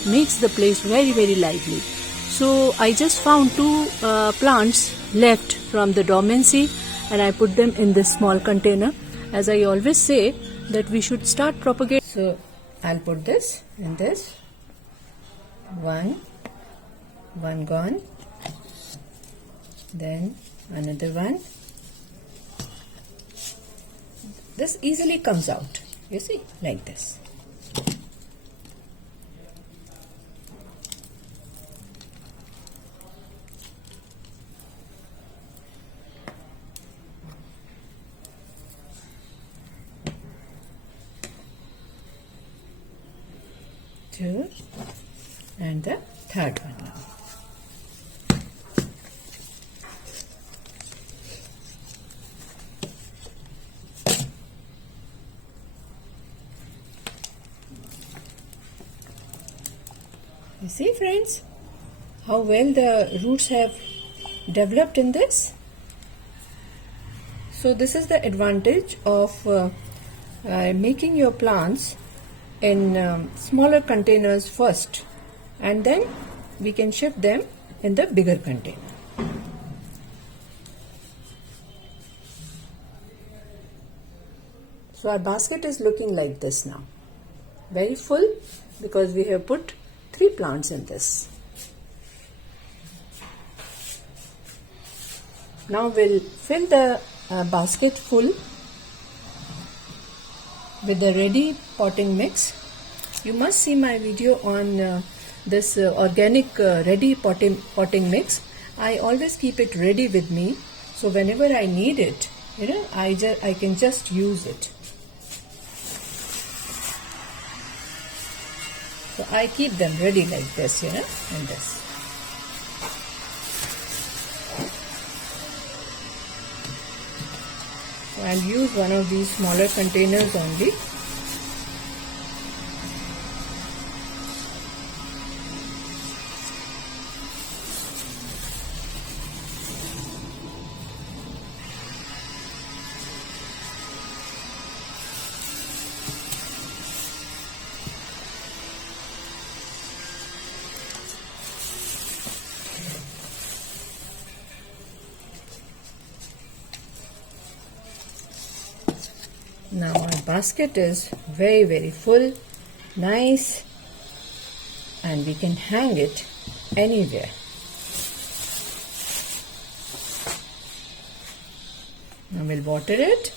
it makes the place very, very lively. So I just found two plants left from the dormancy, and I put them in this small container. As I always say, that we should start propagating. So I'll put this in this. One gone. Then another one. This easily comes out, you see, like this. Two, and the third one now. You see, friends, how well the roots have developed in this. So this is the advantage of making your plants in smaller containers first, and then we can shift them in the bigger container. So our basket is looking like this now, very full, because we have put 3 plants in this. Now we'll fill the basket full with the ready potting mix. You must see my video on this organic ready potting mix. I always keep it ready with me, so whenever I need it, I can just use it. So I keep them ready like this, and this. So I'll use one of these smaller containers only. Now our basket is very, very full, nice, and we can hang it anywhere. Now we'll water it.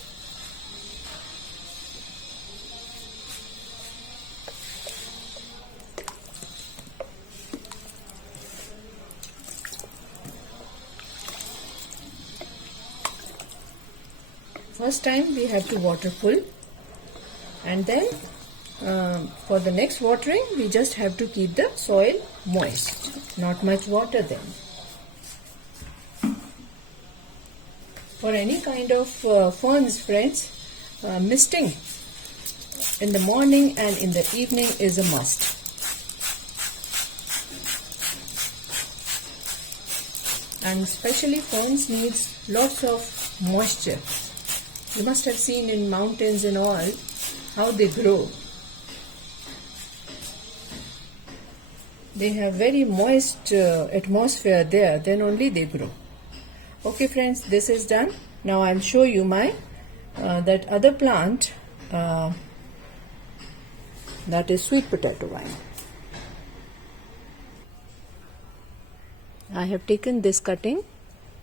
First time we have to water full, and then for the next watering we just have to keep the soil moist, not much water then. For any kind of ferns, friends, misting in the morning and in the evening is a must. And especially ferns needs lots of moisture. You must have seen in mountains and all how they grow. They have very moist atmosphere there, then only they grow. Okay friends, this is done. Now I'll show you my that other plant, that is sweet potato vine. I have taken this cutting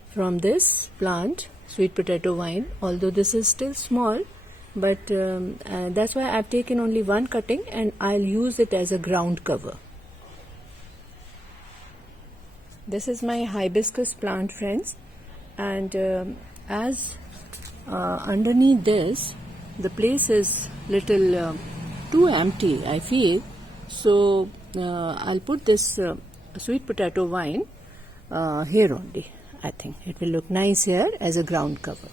from this plant, sweet potato vine, although this is still small, but that's why I've taken only one cutting, and I'll use it as a ground cover. This is my hibiscus plant, friends, and as underneath this the place is little too empty, I feel, so I'll put this sweet potato vine here only. I think it will look nice here as a ground cover.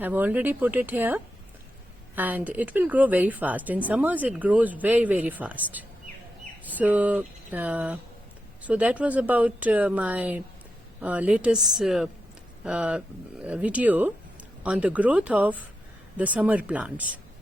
I've already put it here, and it will grow very fast. In summers it grows very, very fast. So so that was about my latest video on the growth of the summer plants.